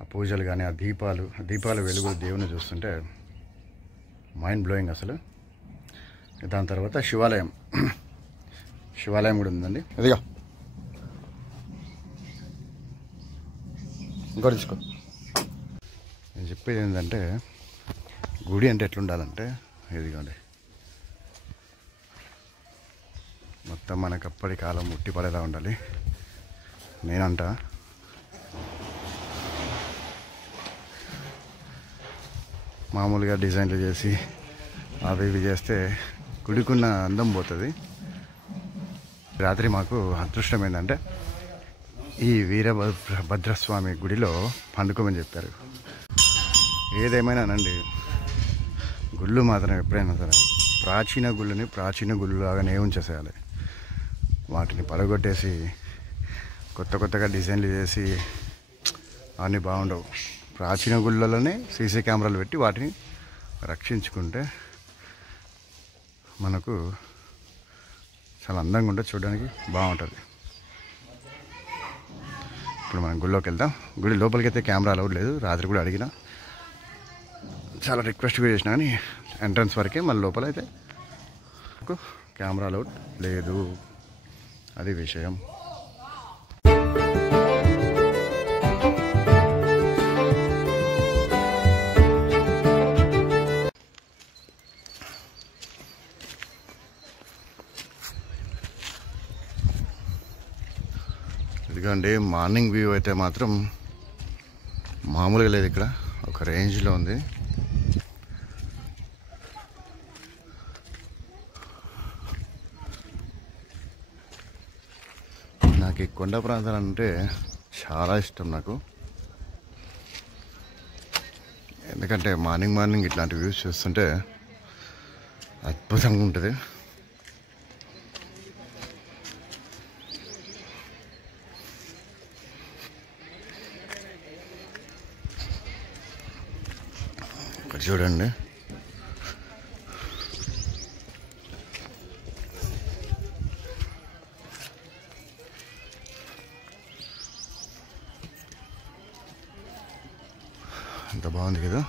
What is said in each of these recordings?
ఆ పూజలు కానీ ఆ దీపాల వెలుగులు దేవుని చూస్తుంటే మైండ్ బ్లోయింగ్ అసలు. దాని తర్వాత శివాలయం కూడా ఉందండి. ఇదిగా ఇంకోటి తీసుకో. నేను చెప్పేది ఏంటంటే గుడి అంటే ఎట్లుండాలంటే ఇదిగోండి, మొత్తం మనకు అప్పటి కాలం ఉట్టి పడేలా ఉండాలి. నేనంట మామూలుగా డిజైన్లు చేసి అవి ఇవి చేస్తే గుడికున్న అందం పోతుంది. రాత్రి మాకు అదృష్టం ఏంటంటే ఈ వీరభద్రస్వామి గుడిలో పండుకోమని చెప్పారు. ఏదేమైనానండి, గుళ్ళు మాత్రం ఎప్పుడైనా సరే ప్రాచీన గుళ్ళలాగానే ఉంచేసేయాలి. వాటిని పడగొట్టేసి కొత్తగా డిజైన్లు చేసి అన్నీ బాగుండవు. ప్రాచీన గుళ్ళలోనే సీసీ కెమెరాలు పెట్టి వాటిని రక్షించుకుంటే మనకు చాలా అందంగా ఉంటుంది, చూడడానికి బాగుంటుంది. ఇప్పుడు మనం గుళ్ళోకి వెళ్దాం. గుడి లోపలికి అయితే కెమెరా అలౌడ్ లేదు. రాత్రి కూడా అడిగినా, చాలా రిక్వెస్ట్ కూడా చేసినా కానీ ఎంట్రన్స్ వరకే, మళ్ళీ లోపల అయితే కెమెరా అలౌడ్ లేదు. అది విషయం. ఇదిగోండి మార్నింగ్ వ్యూ అయితే మాత్రం మామూలుగా లేదు, ఇక్కడ ఒక రేంజ్లో ఉంది. నాకు ఈ కొండ ప్రాంతాలు అంటే చాలా ఇష్టం నాకు. ఎందుకంటే మార్నింగ్ ఇట్లాంటి వ్యూస్ చూస్తుంటే అద్భుతంగా ఉంటుంది. ఇక్కడ చూడండి, ఎంత బాగుంది కదా.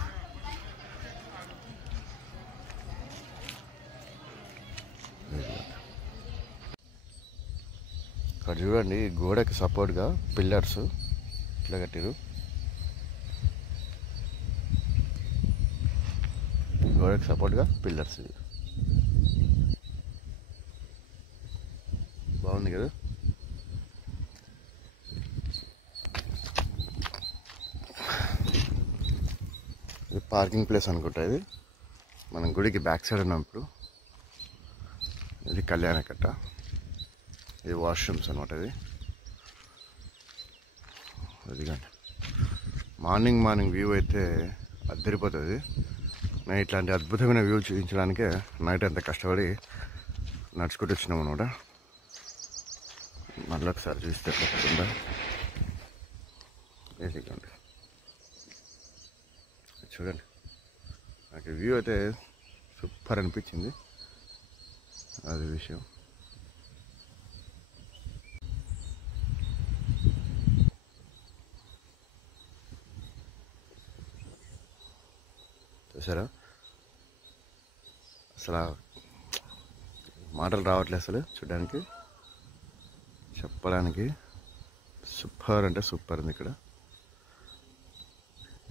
ఇక్కడ చూడండి, గోడకి సపోర్ట్గా పిల్లర్స్ ఇట్లా కట్టారు. గోడకి సపోర్ట్గా పిల్లర్స్ బాగుంది కదా. ఇది పార్కింగ్ ప్లేస్ అనుకుంటా. ఇది మనం గుడికి బ్యాక్ సైడ్ ఉన్నప్పుడు. ఇది కళ్యాణకట్ట, ఇది వాష్రూమ్స్ అనమాట. ఇది కానీ మార్నింగ్ వ్యూ అయితే అద్దరిపోతుంది. నేను ఇట్లాంటి అద్భుతమైన వ్యూ చూపించడానికే నైట్ అంత కష్టపడి నడుచుకుంటూ వచ్చినాం అనమాట. మళ్ళీ ఒకసారి చూస్తే తప్పకుండా వేసికండి. చూడండి, నాకు వ్యూ అయితే సూపర్ అనిపించింది. అది విషయం. చూసారా, అసలు మాటలు రావట్లేదు అసలు చూడడానికి, చెప్పడానికి. సూపర్ అంటే సూపర్ ఉంది. ఇక్కడ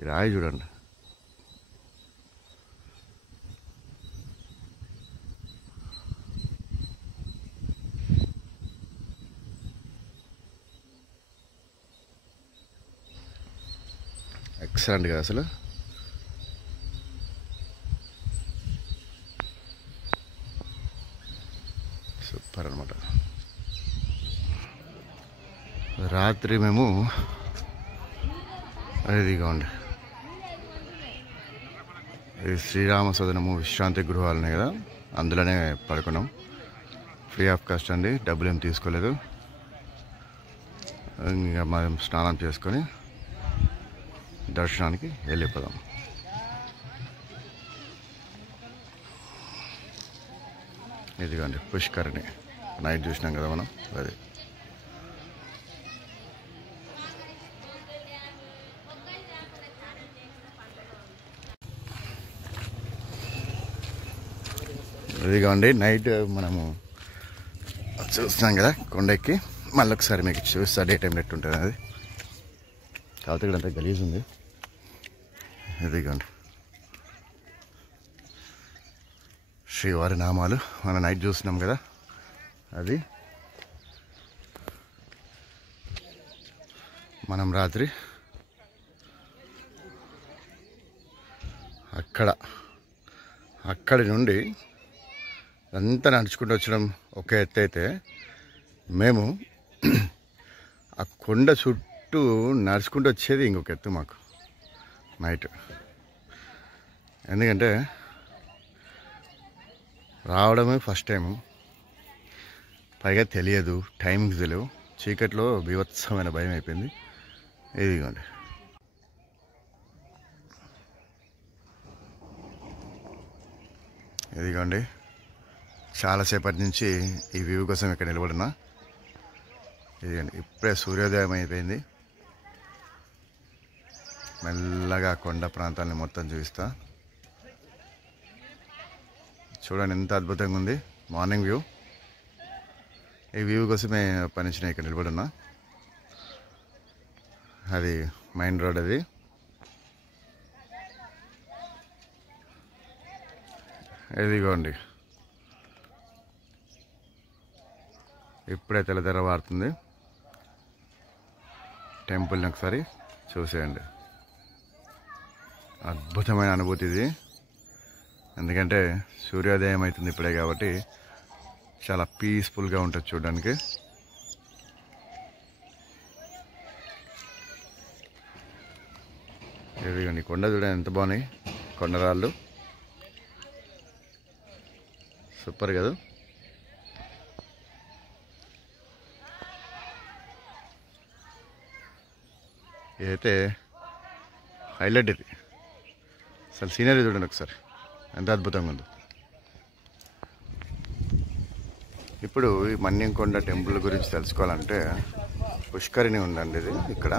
ఈ రాయి చూడండి, ఎక్సలెంట్గా అసలు. సూపర్ అనమాట. రాత్రి మేము ఇదిగా ఉండి ఇది శ్రీరామ సదనము విశ్రాంతి గృహాలు ఉన్నాయి కదా, అందులోనే పడుకున్నాం. ఫ్రీ ఆఫ్ కాస్ట్ అండి, డబ్బులు ఏం తీసుకోలేదు. ఇంకా మనం స్నానం చేసుకొని దర్శనానికి వెళ్ళిపోదాం. ఇదిగోండి పుష్కరిణి, నైట్ చూసినాం కదా మనం. అది ఇదిగోండి నైట్ మనము చూస్తున్నాం కదా కొండెక్కి, మళ్ళీ ఒకసారి మీకు చూస్తా డే టైం నెట్ ఉంటుంది అది. కాకపోతే ఇక్కడ అంతా గలీజ్ ఉంది. ఇదిగోండి శ్రీవారి నామాలు మనం నైట్ చూస్తున్నాం కదా అది. మనం రాత్రి అక్కడి నుండి అంతా నడుచుకుంటూ వచ్చడం ఒక ఎత్తు అయితే, మేము ఆ కొండ చుట్టూ నడుచుకుంటూ వచ్చేది ఇంకొక ఎత్తు మాకు నైట్. ఎందుకంటే రావడమే ఫస్ట్ టైము, పైగా తెలియదు, టైంకి తెలియదు, చీకట్లో బీభత్సమైన భయం అయిపోయింది. ఇదిగోండి ఇదిగోండి చాలాసేపటి నుంచి ఈ వ్యూ కోసం ఇక్కడ నిలబడినా. ఇదిగోండి ఇప్పుడే సూర్యోదయం అయిపోయింది. మెల్లగా కొండ ప్రాంతాన్ని మొత్తం చూపిస్తా. చూడండి ఎంత అద్భుతంగా ఉంది మార్నింగ్ వ్యూ. ఈ వ్యూ కోసమే పనిచిన ఇక్కడ నిలబడున్నా. అది మెయిన్ రోడ్ అది. ఇదిగోండి ఇప్పుడే తెల్లవారుతుంది. టెంపుల్ని ఒకసారి చూసేయండి. అద్భుతమైన అనుభూతి ఇది. ఎందుకంటే సూర్యోదయం అవుతుంది ఇప్పుడే కాబట్టి చాలా పీస్ఫుల్గా ఉంటుంది చూడడానికి. ఇదిగోండి కొండ చూడండి ఎంత బాగున్నాయి కొండరాళ్ళు. సూపర్ కదా. ఇదైతే హైలైట్. ఇది అసలు సీనరీ చూడండి ఒకసారి ఎంత అద్భుతంగా ఉందో. ఇప్పుడు ఈ మన్యంకొండ టెంపుల్ గురించి తెలుసుకోవాలంటే పుష్కరిణి ఉందండి. ఇది ఇక్కడ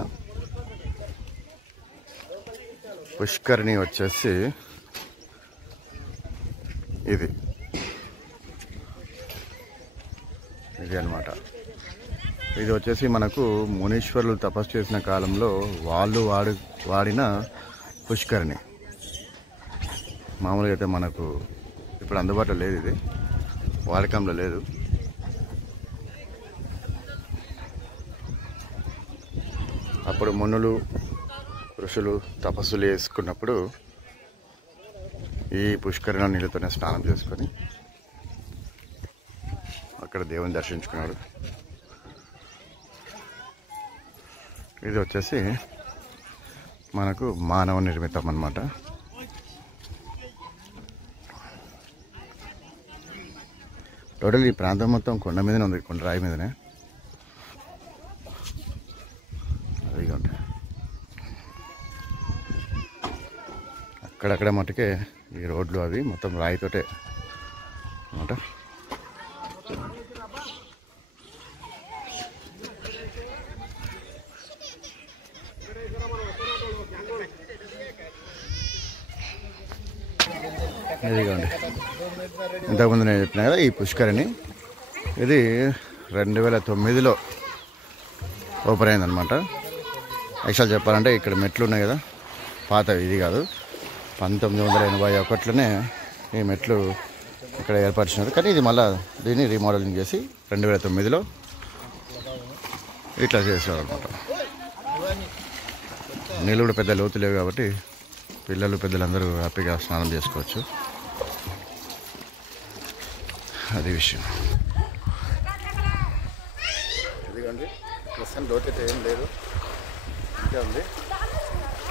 పుష్కరిణి వచ్చేసి ఇది అన్నమాట. ఇది వచ్చేసి మనకు మునీశ్వరులు తపస్సు చేసిన కాలంలో వాళ్ళు వాడిన పుష్కరిణి. మామూలుగా అయితే మనకు ఇప్పుడు అందుబాటులో లేదు, ఇది వాడకంలో లేదు. అప్పుడు మునులు ఋషులు తపస్సులు చేసుకున్నప్పుడు ఈ పుష్కరిణి నీళ్ళతోనే స్నానం చేసుకొని అక్కడ దేవుని దర్శించుకున్నాడు. ఇది వచ్చేసి మనకు మానవ నిర్మితం అన్నమాట. టోటల్ ఈ ప్రాంతం మొత్తం కొండ మీదనే ఉంది, కొండ రాయి మీదనే. అదిగోండి అక్కడక్కడ మట్టుకే ఈ రోడ్లు అవి మొత్తం రాయితోటే అన్నమాట. ఇదిగోండి ఇంతకుముందు నేను చెప్పిన కదా ఈ పుష్కరిణి, ఇది 2009లో ఓపెన్ అయిందనమాట. యాక్చువల్ చెప్పాలంటే ఇక్కడ మెట్లు ఉన్నాయి కదా పాతవి, ఇది కాదు, 1981లోనే ఈ మెట్లు ఇక్కడ ఏర్పరిచినారు. కానీ ఇది మళ్ళీ దీన్ని రీమోడలింగ్ చేసి 2009లో ఇట్లా చేశారు అనమాట. నీళ్ళు కూడా పెద్ద లోతు లేవు కాబట్టి పిల్లలు పెద్దలందరూ హ్యాపీగా స్నానం చేసుకోవచ్చు. అది విషయం. ఎందుకంటే ప్రస్తుతం లోతు అయితే ఏం లేదు, ఇంకా ఉంది.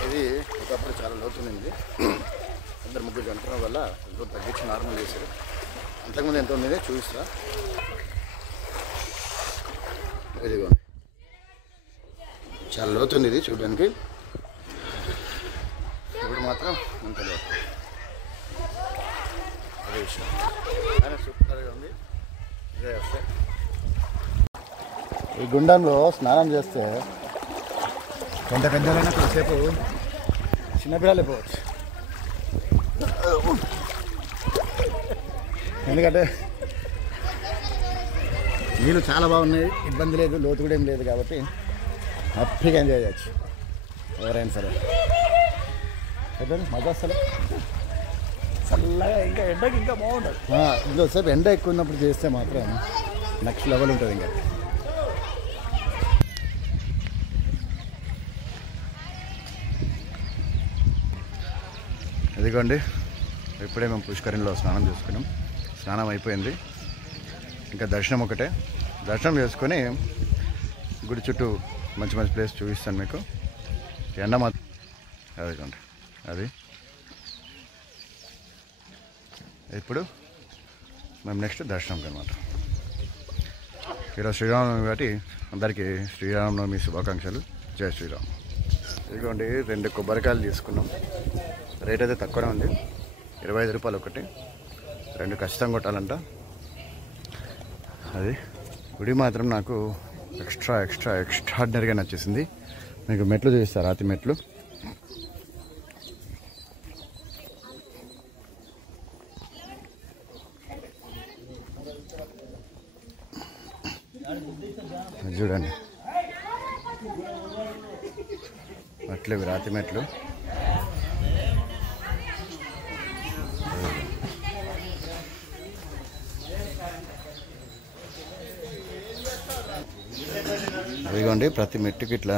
ఇది ఒకప్పుడు చాలా లోతు ఉంది. అందరు ముగ్గురు చనిపోవడం వల్ల లోతు తగ్గించి నార్మల్ చేశారు. అంతకుముందు ఎంత ఉంది చూపిస్తా. ఇదిగోండి చాలా లోతు ఉంది ఇది చూడడానికి. ఇప్పుడు మాత్రం అంత లేదు. అదే విషయం. కానీ సూపర్గా ఉంది. ఇదే వస్తే ఈ గుండంలో స్నానం చేస్తే ఎంత పెద్దలైనా కొద్దిసేపు చిన్నపిల్లలు పోవచ్చు. ఎందుకంటే నీళ్ళు చాలా బాగున్నాయి, ఇబ్బంది లేదు, లోతు కూడా ఏం లేదు కాబట్టి హ్యాపీగా ఎంజాయ్ చేయొచ్చు ఎవరైనా సరే. అయిపోయింది మజా అసలు చల్లగా, ఇంకా ఎండకి ఇంకా బాగుంటుంది. ఇందులో సేపు ఎండ ఎక్కువ ఉన్నప్పుడు చేస్తే మాత్రం నెక్స్ట్ లెవెల్ ఉంటుంది. ఇంకా ఇదిగోండి, ఇప్పుడే మేము పుష్కరిణిలో స్నానం చేసుకున్నాం. స్నానం అయిపోయింది, ఇంకా దర్శనం ఒకటే. దర్శనం చేసుకొని గుడి చుట్టూ మంచి మంచి ప్లేస్ చూపిస్తాను మీకు. ఎండ మాత్రం అదిగోండి అది. ఇప్పుడు మేము నెక్స్ట్ దర్శనంకి అనమాట. ఈరోజు శ్రీరామనవమి కాబట్టి అందరికీ శ్రీరామనవమి శుభాకాంక్షలు. జై శ్రీరామ్. ఇదిగోండి 2 కొబ్బరికాయలు తీసుకున్నాం. రేట్ అయితే తక్కువనే ఉంది, 25 రూపాయలు ఒకటి. 2 ఖచ్చితంగా కొట్టాలంట. అది గుడి మాత్రం నాకు ఎక్స్ట్రాడినరీగా నచ్చేసింది. మీకు మెట్లు చూపిస్తారు, రాతి మెట్లు. చూడండి మెట్లు, రాతి మెట్లు. అదిగోండి ప్రతి మెట్టుకి ఇట్లా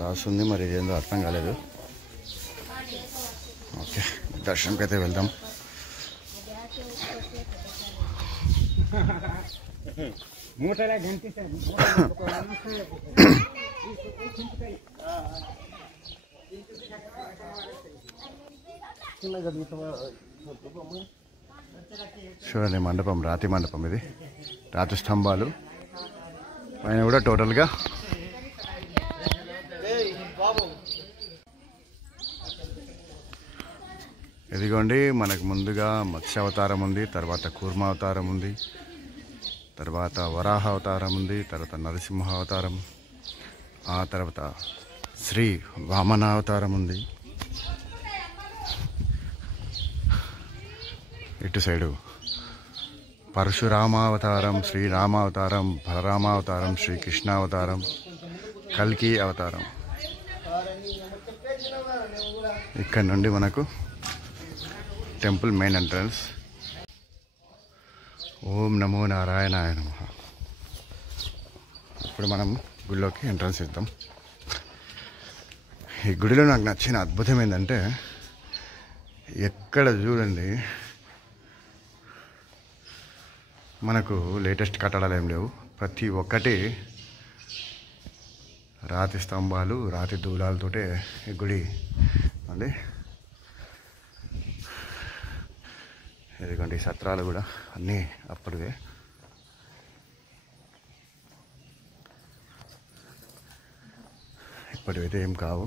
రాస్తుంది, మరి ఇదేందో అర్థం కాలేదు. ఓకే, దర్శనంకి అయితే వెళ్దాం. చూడండి మండపం, రాతి మండపం ఇది. రాతి స్తంభాలు పైన కూడా టోటల్గా ఇదిగోండి. మనకు ముందుగా మత్స్య అవతారం ఉంది, తర్వాత కూర్మ అవతారం ఉంది, తర్వాత వరాహ అవతారం ఉంది, తర్వాత నరసింహ అవతారం, ఆ తర్వాత శ్రీ వామన అవతారం ఉంది. ఇటు సైడు పరశురామావతారం, శ్రీరామావతారం, బలరామావతారం, శ్రీకృష్ణావతారం, కల్కి అవతారం. ఇక్కడ నుండి మనకు టెంపుల్ మెయిన్ ఎంట్రన్స్. ఓం నమో నారాయణాయ నమః. ఇప్పుడు మనం గుడిలోకి ఎంట్రన్స్ ఇద్దాం. ఈ గుడిలో నాకు నచ్చిన అద్భుతం ఏంటంటే, ఎక్కడ చూడండి మనకు లేటెస్ట్ కట్టడాలు ఏం లేవు. ప్రతి ఒక్కటి రాతి స్తంభాలు, రాతి దూలాలతోటే ఈ గుడి అండి. ఇదిగోండి సత్రాలు కూడా అన్నీ అప్పటివే. ఇప్పటివైతే ఏం కావు,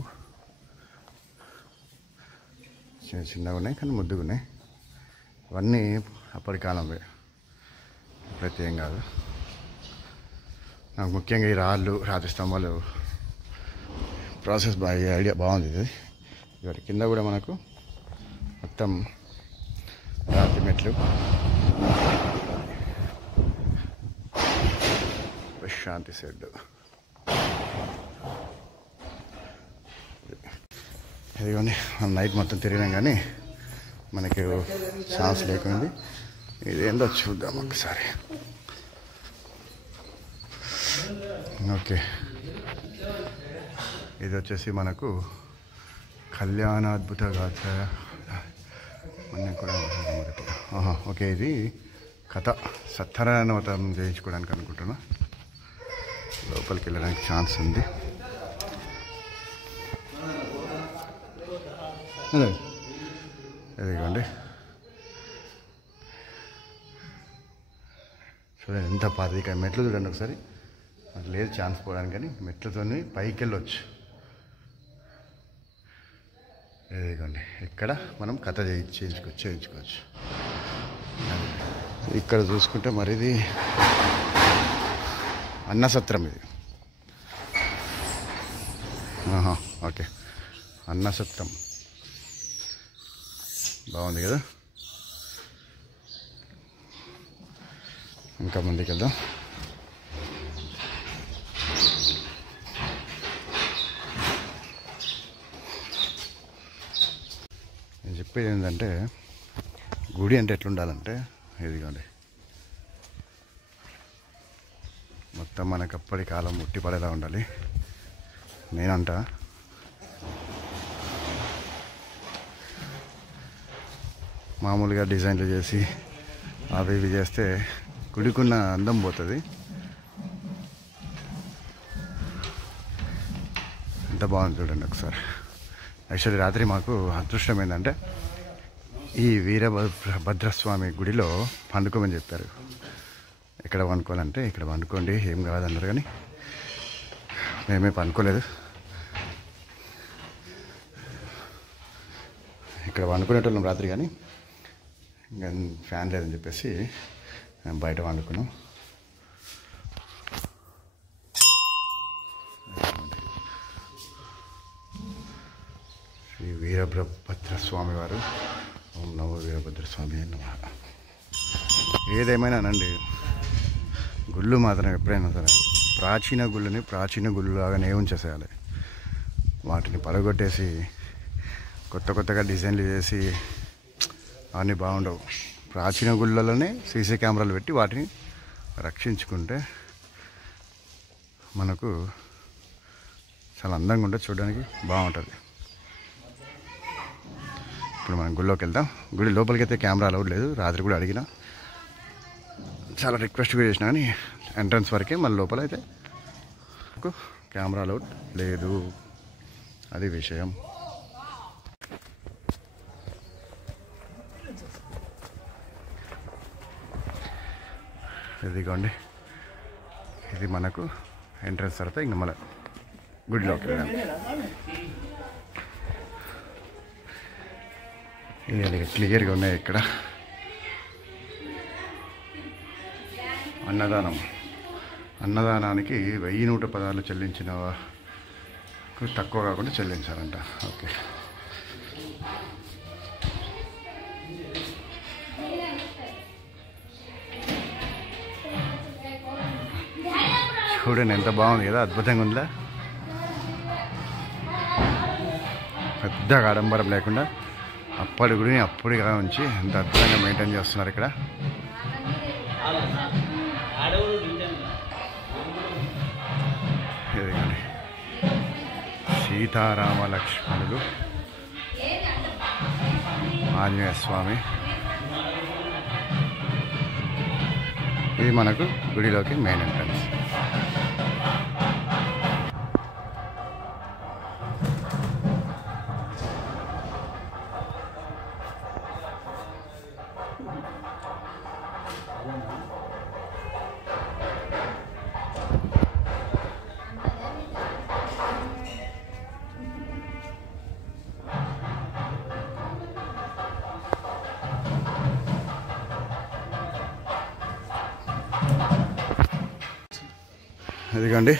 చిన్న చిన్నగా ఉన్నాయి కానీ ముద్దుగా ఉన్నాయి. అవన్నీ అప్పటి కాలంవే, ఇప్పుడైతే ఏం కాదు. నాకు ముఖ్యంగా ఈ రాళ్ళు, రాతి స్తంభాలు ప్రాసెస్ బాగా, ఐడియా బాగుంది ఇది. ఇక్కడ కింద కూడా మనకు మొత్తం రాతి మెట్లు. విశ్రాంతి షెడ్. ఇదిగోండి మనం నైట్ మొత్తం తిరిగినాం కానీ మనకి ఛాన్స్ లేకుంది. ఇది ఏందో చూద్దాం ఒకసారి. ఓకే, ఇది వచ్చేసి మనకు కళ్యాణాద్భుత గాథ అన్నీ కూడా. ఓకే, ఇది కథ సత్యనారాయణ అవతారం చేయించుకోవడానికి అనుకుంటున్నా. లోపలికి వెళ్ళడానికి ఛాన్స్ ఉంది. ఇదిగోండి చూడండి ఎంత పాతిక మెట్లు చూడండి ఒకసారి. నాకు లేదు ఛాన్స్ పోవడానికి, కానీ మెట్లతో పైకి వెళ్ళొచ్చు. ఇదిగోండి ఇక్కడ మనం కథ చేయించుకోవచ్చు. ఇక్కడ చూసుకుంటే మరి ఇది అన్నసత్రం. ఇది ఓకే, అన్నసత్రం బాగుంది కదా. ఇంకా ముందుకు వెళ్దాం. నేను చెప్పేది ఏంటంటే గుడి అంటే ఎట్లుండాలంటే ఇదిగోండి, మొత్తం మనకు అప్పటి కాలం ఉట్టిపడేలా ఉండాలి. నేనంట మామూలుగా డిజైన్లు చేసి అవి ఇవి చేస్తే గుడికున్న అందం పోతుంది. ఎంత బాగుంది చూడండి ఒకసారి. యాక్చువల్లీ రాత్రి మాకు అదృష్టం ఏంటంటే ఈ వీరభద్రస్వామి గుడిలో పండుకోమని చెప్పారు. ఎక్కడ పండుకోవాలంటే ఇక్కడ పండుకోండి ఏం కాదన్నారు, కానీ మేమే పండుకోలేదు. ఇక్కడ వండుకునేటోళ్ళం రాత్రి, కానీ ఇంకా ఫ్యాన్ లేదని చెప్పేసి మేము బయట వండుకున్నాం. శ్రీ వీరభద్రస్వామి వారు, ఓం నమో వీరభద్రస్వామి నమః. ఏదేమైనా అనండి, గుళ్ళు మాత్రం ఎప్పుడైనా సరే ప్రాచీన గుళ్ళని ప్రాచీన గుళ్ళలాగానే ఉంచేసేయాలి. వాటిని పడగొట్టేసి కొత్తగా డిజైన్లు చేసి అవన్నీ బాగుండవు. ప్రాచీన గుళ్ళలోనే సీసీ కెమెరాలు పెట్టి వాటిని రక్షించుకుంటే మనకు చాలా అందంగా ఉంటుంది, చూడడానికి బాగుంటుంది. ఇప్పుడు మనం గుడిలోకి వెళ్దాం. గుడి లోపలికి అయితే కెమెరా అలౌడ్ లేదు. రాత్రి కూడా అడిగిన, చాలా రిక్వెస్ట్ కూడా చేసినా, కానీ ఎంట్రన్స్ వరకే, మళ్ళీ లోపల అయితే కెమెరా అలౌడ్ లేదు. అది విషయం. ఇదిగోండి, ఇది మనకు ఎంట్రన్స్ తర్వాత ఇంకా మళ్ళీ గుడిలోకి వెళ్ళాం. ఇది క్లియర్గా ఉన్నాయి. ఇక్కడ అన్నదానానికి 1110 చెల్లించిన తక్కువ కాకుండా చెల్లించాలంట. ఓకే, చూడండి ఎంత బాగుంది కదా, అద్భుతంగా ఉందా. పెద్దగా ఆడంబరం లేకుండా అప్పటి గుడిని అప్పటిగా ఉంచి ఎంత అద్భుతంగా మెయింటైన్ చేస్తున్నారు ఇక్కడ. ఇదిగోండి, సీతారామ లక్ష్మణులు, ఆంజనేయ స్వామి. ఇది మనకు గుడిలోకి మెయిన్ ఎంట్రన్స్. ఇదిగోండి,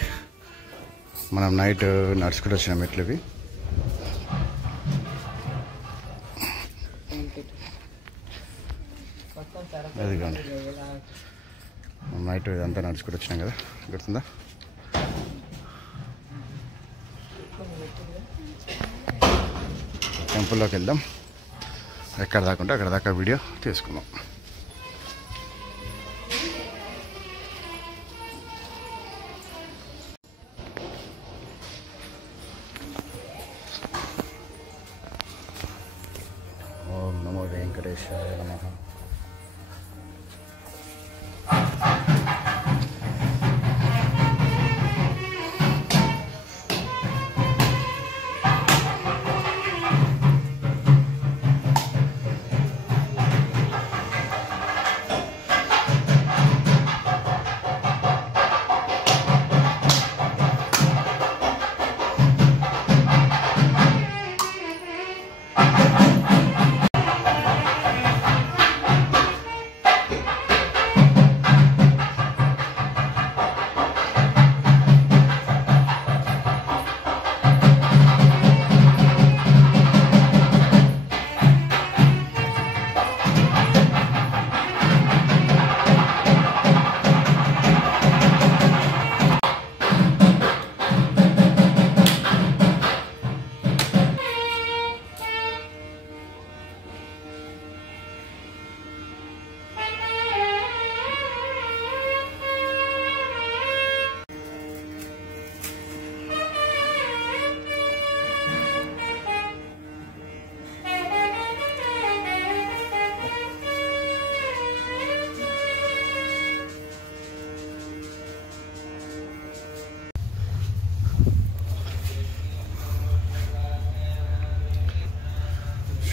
మనం నైట్ నడుచుకుంటూ వచ్చిన మెట్లు ఇవి. ఇదిగోండి, మనం నైట్ ఇదంతా నడుచుకుంటూ వచ్చినాం కదా, గుర్తుందా? టెంపుల్లోకి వెళ్దాం. ఎక్కడ దాకా అక్కడ దాకా వీడియో తీసుకుందాం. ఓం నమో వెంకటేశాయ నమః.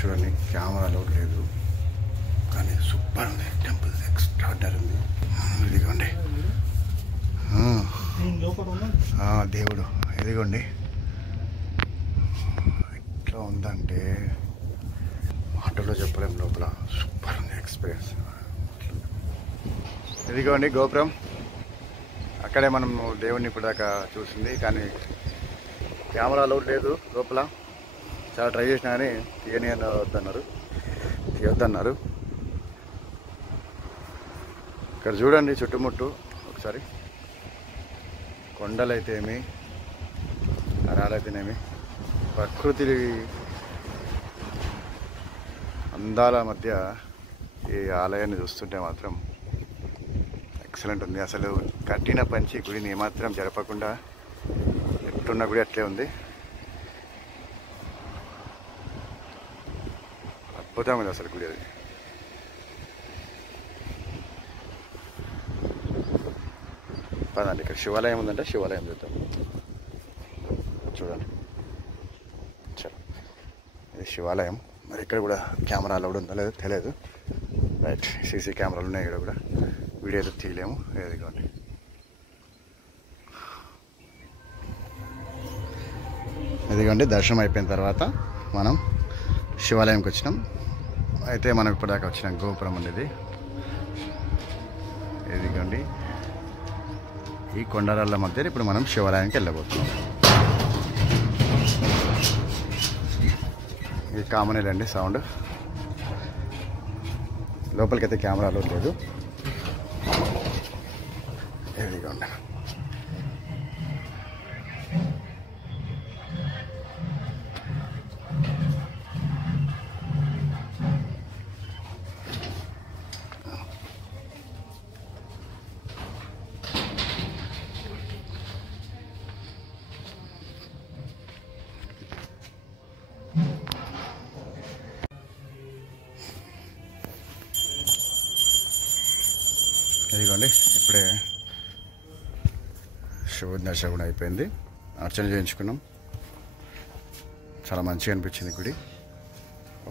చూడండి, కెమెరాలో లేదు కానీ సూపర్ ఉంది. టెంపుల్ ఎక్స్ట్రాడనరీ ఉంది. ఇదిగోండి దేవుడు, ఇదిగోండి ఎట్లా ఉందంటే మాటల్లో చెప్పలేం. లోపల సూపర్ ఉంది ఎక్స్పీరియన్స్. ఇదిగోండి గోపురం, అక్కడే మనం దేవుడిని ఇప్పుడు దాకా చూసింది. కానీ కెమెరాలో లేదు లోపల. చాలా ట్రై చేసినా కానీ తీయొద్దన్నారు. ఇక్కడ చూడండి చుట్టుముట్టు ఒకసారి, కొండలైతేమి నరాలైతేనేమి, ప్రకృతి అందాల మధ్య ఈ ఆలయాన్ని చూస్తుంటే మాత్రం ఎక్సలెంట్ ఉంది. అసలు కట్టిన పంచి గుడిని ఏమాత్రం జరపకుండా ఎట్టున్న గుడి అట్లే ఉంది. అద్భుతంగా ఉంది అసలు గుడి. అది పదండి, ఇక్కడ శివాలయం ఉందంటే శివాలయం చూద్దాం. చూడండి, చలో ఇది శివాలయం. మరి ఇక్కడ కూడా కెమెరా అలౌడ్ ఉందో లేదో తెలియదు. రైట్, సీసీ కెమెరాలు ఉన్నాయి ఇక్కడ కూడా, వీడియో అయితే తీయలేము. ఇదిగోండి ఇదిగోండి దర్శనం అయిపోయిన తర్వాత మనం శివాలయంకి వచ్చినాం. అయితే మనం ఇప్పటిదాకా వచ్చిన గోపురం ఉండేది ఇదిగోండి. ఈ కొండరాళ్ళ మధ్య ఇప్పుడు మనం శివాలయానికి వెళ్ళబోతున్నాం. ఇది కామనేలండి సౌండ్. లోపలికైతే కెమెరాలో లేదు. ఇదిగోండి ఇదిగోండి ఇప్పుడే శివుడి దర్శనం కూడా అయిపోయింది. అర్చన చేయించుకున్నాం. చాలా మంచిగా అనిపించింది గుడి.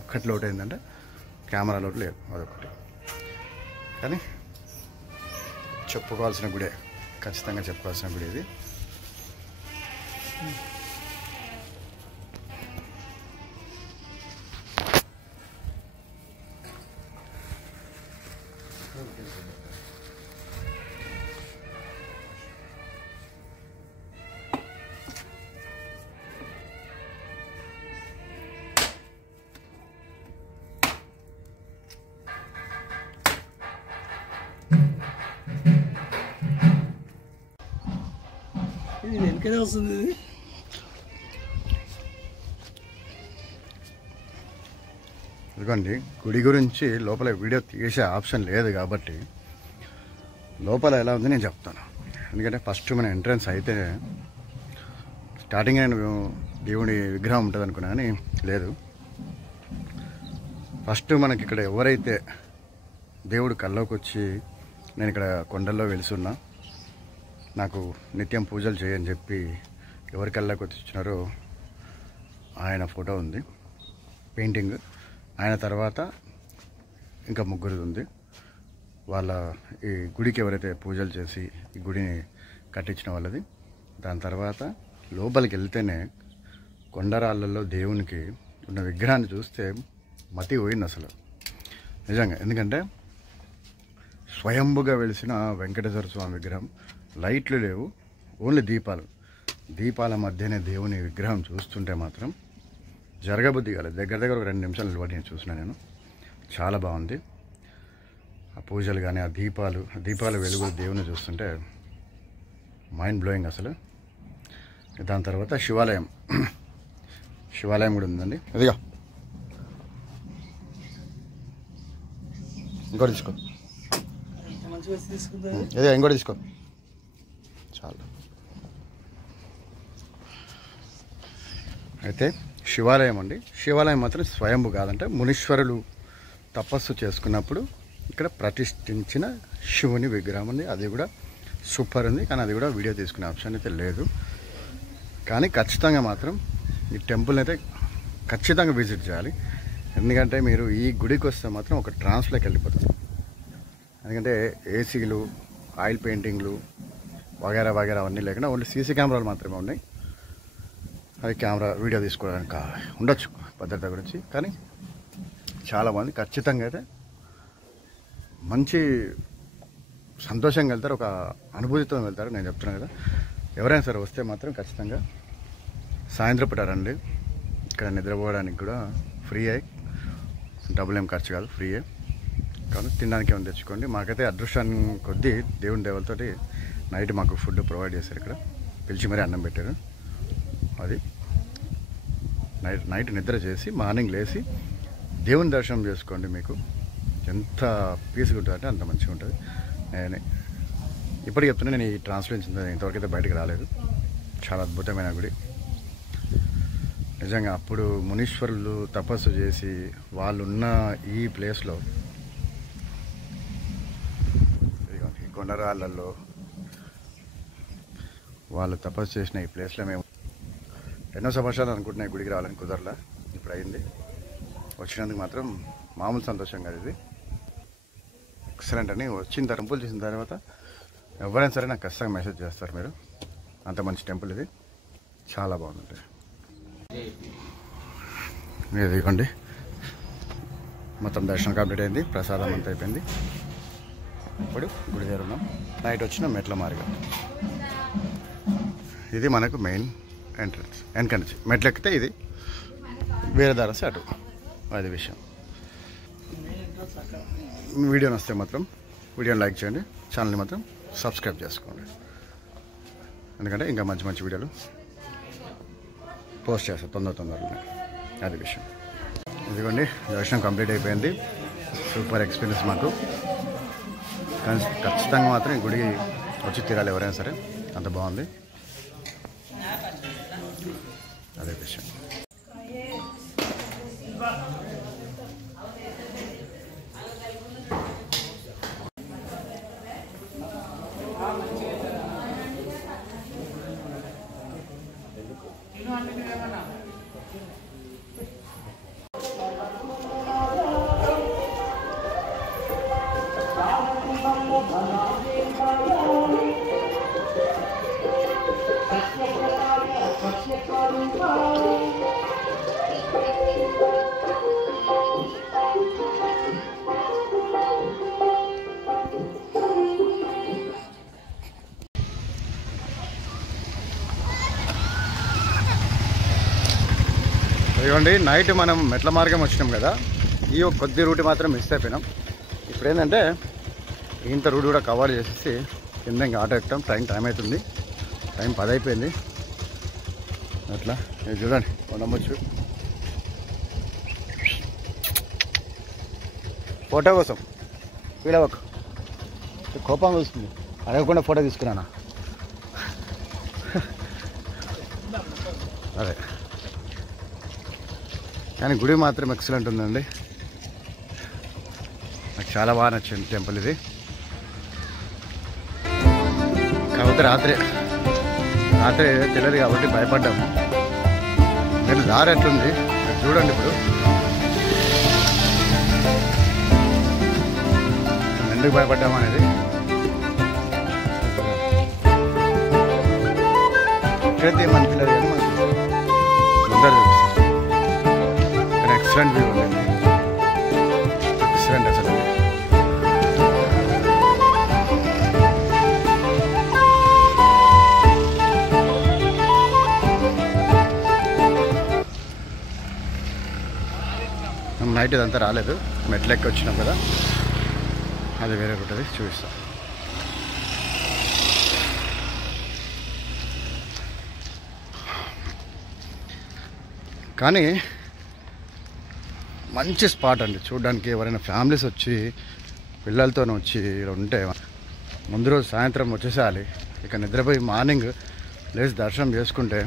ఒక్కటి లోటు ఏంటంటే కెమెరా లోటు లేదు, అదొకటి. కానీ చెప్పుకోవాల్సిన గుడే, ఖచ్చితంగా చెప్పుకోవాల్సిన గుడి ఇది. ఇది వెనకనే వస్తుంది. ఇది ఇదిగోండి గుడి గురించి లోపల వీడియో తీసే ఆప్షన్ లేదు కాబట్టి లోపల ఎలా ఉంది నేను చెప్తాను. ఎందుకంటే ఫస్ట్ మన ఎంట్రన్స్ అయితే స్టార్టింగ్ నేను దేవుడి విగ్రహం ఉంటుంది అనుకున్నా కానీ లేదు. ఫస్ట్ మనకి ఇక్కడ ఎవరైతే దేవుడు కల్లోకి వచ్చి నేను ఇక్కడ కొండల్లో వెలుసున్నా, నాకు నిత్యం పూజలు చేయని చెప్పి ఎవరి కల్లోకి వచ్చి ఇచ్చినారో ఆయన ఫోటో ఉంది, పెయింటింగ్. ఆయన తర్వాత ఇంకా ముగ్గురు ఉంది. వాళ్ళ ఈ గుడికి ఎవరైతే పూజలు చేసి ఈ గుడిని కట్టించిన వాళ్ళది. దాని తర్వాత లోపలికి వెళ్తేనే కొండరాళ్ళల్లో దేవునికి ఉన్న విగ్రహాన్ని చూస్తే మతి పోయింది అసలు నిజంగా. ఎందుకంటే స్వయంభుగా వెలిసిన వెంకటేశ్వర స్వామి విగ్రహం. లైట్లు లేవు, ఓన్లీ దీపాలు. దీపాల మధ్యనే దేవుని విగ్రహం చూస్తుంటే మాత్రం జరగబుద్ధి కాలేదు. దగ్గర దగ్గర ఒక 2 నిమిషాలు నిలబడి నేను చూసినా. నేను చాలా బాగుంది ఆ పూజలు కానీ ఆ దీపాల వెలుగు దేవుని చూస్తుంటే మైండ్ బ్లోయింగ్ అసలు. దాని తర్వాత శివాలయం కూడా ఉందండి. ఇదిగా ఇంకోటి తీసుకో, ఇదిగా ఇంకోటి తీసుకో చాలు. అయితే శివాలయం అండి. శివాలయం మాత్రం స్వయంభు కాదంటే మునీశ్వరులు తపస్సు చేసుకున్నప్పుడు ఇక్కడ ప్రతిష్ఠించిన శివుని విగ్రహం ఉంది. అది కూడా సూపర్ ఉంది. కానీ అది కూడా వీడియో తీసుకునే ఆప్షన్ అయితే లేదు. కానీ ఖచ్చితంగా మాత్రం ఈ టెంపుల్ అయితే ఖచ్చితంగా విజిట్ చేయాలి. ఎందుకంటే మీరు ఈ గుడికి వస్తే మాత్రం ఒక ట్రాన్స్లోకి వెళ్ళిపోతారు. ఎందుకంటే ఏసీలు, ఆయిల్ పెయింటింగ్లు వగేరా వగేరా అవన్నీ లేకుండా ఓన్లీ సీసీ కెమెరాలు మాత్రమే ఉన్నాయి. అది కెమెరా వీడియో తీసుకోవడానికి ఉండొచ్చు భద్రత గురించి. కానీ చాలామంది ఖచ్చితంగా అయితే మంచి సంతోషంగా వెళ్తారు, ఒక అనుభూతితో వెళ్తారు. నేను చెప్తున్నాను కదా, ఎవరైనా సరే వస్తే మాత్రం ఖచ్చితంగా సాయంత్రం పూట రండి. ఇక్కడ నిద్రపోవడానికి కూడా ఫ్రీ అయ్యి, డబ్బులు ఏం ఖర్చు కాదు, ఫ్రీయే. కానీ తినడానికి ఏమైనా తెచ్చుకోండి. మాకైతే అదృష్టాన్ని కొద్దీ దేవుని దేవతతోటి నైట్ మాకు ఫుడ్ ప్రొవైడ్ చేశారు. ఇక్కడ పిలిచి మరీ అన్నం పెట్టారు. అది నైట్ నిద్ర చేసి మార్నింగ్ లేచి దేవుని దర్శనం చేసుకోండి. మీకు ఎంత పీస్గా ఉంటుందంటే అంత మంచిగా ఉంటుంది. నేను ఇప్పటికి చెప్తున్నా, నేను ఈ ట్రాన్స్లేషన్ ఇంతవరకు అయితే బయటకు రాలేదు. చాలా అద్భుతమైన గుడి నిజంగా. అప్పుడు మునీశ్వరులు తపస్సు చేసి వాళ్ళున్న ఈ ప్లేస్లో, ఈ కొండరాళ్ళల్లో వాళ్ళు తపస్సు చేసిన ఈ ప్లేస్లో మేము ఎన్నో సంవత్సరాలు అనుకుంటున్నాయి గుడికి రావాలని, కుదరలా. ఇప్పుడు అయింది. వచ్చినందుకు మాత్రం మామూలు సంతోషం కాదు ఇది. ఎక్సలెంట్ అని వచ్చిన టెంపుల్ చేసిన తర్వాత ఎవరైనా సరే నాకు ఖచ్చితంగా మెసేజ్ చేస్తారు మీరు. అంత మంచి టెంపుల్ ఇది, చాలా బాగుంటుంది. ఇదిగోండి, మొత్తం దర్శనం కంప్లీట్ అయింది, ప్రసాదం అంతా అయిపోయింది. ఇప్పుడు గుడి దగ్గర ఉన్నాం. నైట్ వచ్చిన మెట్ల మార్గం ఇది. మనకు మెయిన్ ఎంట్రన్స్. వెనక నుంచి మెట్లు ఎక్కితే ఇది, వేరే దారి వస్తే అటు. అది విషయం. వీడియోని వస్తే మాత్రం వీడియోని లైక్ చేయండి, ఛానల్ని మాత్రం సబ్స్క్రైబ్ చేసుకోండి. ఎందుకంటే ఇంకా మంచి మంచి వీడియోలు పోస్ట్ చేస్తాను తొందరలో. అది విషయం. ఇదిగోండి, దర్శనం కంప్లీట్ అయిపోయింది. సూపర్ ఎక్స్పీరియన్స్ మాకు. కానీ ఖచ్చితంగా మాత్రం ఈ గుడికి వచ్చి తీరాలి ఎవరైనా సరే, అంత బాగుంది. అదే విషయం. ఇదిగోండి, నైట్ మనం మెట్ల మార్గం వచ్చినాం కదా, ఈ కొద్ది రూట్ మాత్రం మిస్ అయిపోయినాం. ఇప్పుడు ఏంటంటే ఇంత రూట్ కూడా కవర్ చేసేసి కింద ఇంకా ఆటో ఎక్కుతాం. టైం అవుతుంది, టైం 10 అయిపోయింది. అట్లా ఇది చూడండి, నమ్మొచ్చు. ఫోటో కోసం వీడవకు, కోపంగా వస్తుంది. అడగకుండా ఫోటో తీసుకున్నానా? అదే. కానీ గుడి మాత్రం ఎక్సలెంట్ ఉందండి. నాకు చాలా బాగా నచ్చింది టెంపుల్ ఇది. కాకపోతే రాత్రి తెలియదు కాబట్టి భయపడ్డాము. మీరు దారి ఎట్లుంది చూడండి. ఇప్పుడు ఎందుకు భయపడ్డాము అనేది ఇక్కడైతే మన పిల్లలు కానీ మనకు ముందర చూపిస్తారు. కానీ ఎక్సలెంట్ వ్యూ ఉందండి, ఎక్సలెంట్ అసలు. నైట్ ఇదంతా రాలేదు, మెట్లెక్కి వచ్చినాం కదా, అది వేరే ఉంటుంది, చూపిస్తాం. కానీ మంచి స్పాట్ అండి చూడడానికి. ఎవరైనా ఫ్యామిలీస్ వచ్చి పిల్లలతో వచ్చి ఉంటే ముందు రోజు సాయంత్రం వచ్చేసేయాలి. ఇక నిద్రపోయి మార్నింగ్ లేచి దర్శనం చేసుకుంటే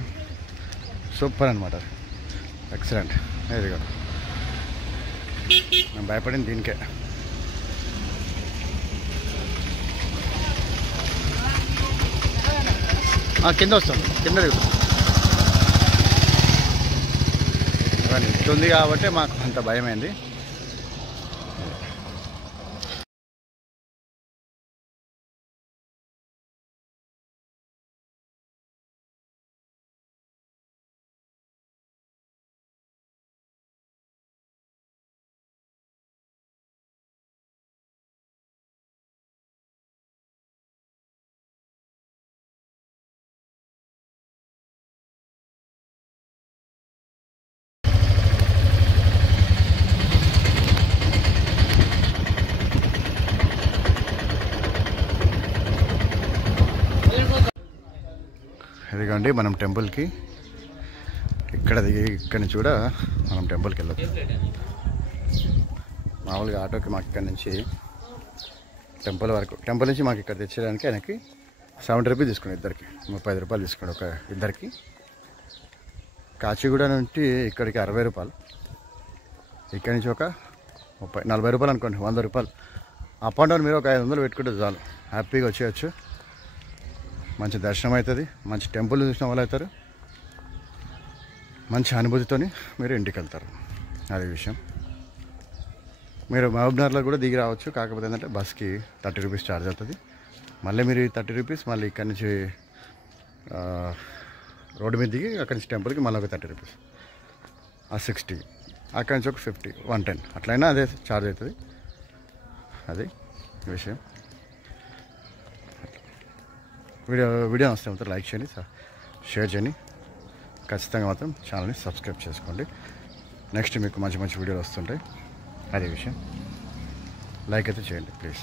సూపర్ అనమాట, ఎక్సలెంట్. ఇది కదా నేను భయపడింది దీనికే. కింద వస్తాం, కింద దిగుతాం. కానీ లిఫ్ట్ ఉంది కాబట్టి మాకు అంత భయమైంది. ఇదిగోండి మనం టెంపుల్కి ఇక్కడ దిగి ఇక్కడి నుంచి కూడా మనం టెంపుల్కి వెళ్ళొచ్చు. మామూలుగా ఆటోకి మాకు ఇక్కడ నుంచి టెంపుల్ వరకు, టెంపుల్ నుంచి మాకు ఇక్కడ తెచ్చడానికి ఆయనకి 70 రూపీస్ తీసుకున్నాడు, ఇద్దరికి 35 రూపాయలు తీసుకున్నాడు ఒక ఇద్దరికి. కాచిగూడ నుండి ఇక్కడికి 60 రూపాయలు, ఇక్కడి నుంచి ఒక 40 రూపాయలు అనుకోండి, 100 రూపాయలు. అప్ అండ్ డౌన్ మీరు ఒక 500 పెట్టుకుంటే చాలు, హ్యాపీగా వచ్చేయచ్చు. మంచి దర్శనం అవుతుంది, మంచి టెంపుల్ చూసిన వాళ్ళు అవుతారు, మంచి అనుభూతితోని మీరు ఇంటికి వెళ్తారు. అది విషయం. మీరు మహబూబ్నగర్లో కూడా దిగి రావచ్చు, కాకపోతే ఏంటంటే బస్కి 30 రూపీస్ ఛార్జ్ అవుతుంది. మళ్ళీ మీరు 30 రూపీస్ మళ్ళీ ఇక్కడి నుంచి రోడ్డు మీద దిగి అక్కడి నుంచి టెంపుల్కి మళ్ళీ ఒక 30 రూపీస్, ఆ 60, అక్కడి నుంచి ఒక 50, 110 అట్లయినా అదే ఛార్జ్ అవుతుంది. అది విషయం. వీడియో వస్తే మాత్రం లైక్ చేయండి, షేర్ చేయండి, ఖచ్చితంగా మాత్రం ఛానల్ని సబ్స్క్రైబ్ చేసుకోండి. నెక్స్ట్ మీకు మంచి మంచి వీడియోలు వస్తుంటాయి. అదే విషయం. లైక్ అయితే చేయండి ప్లీజ్.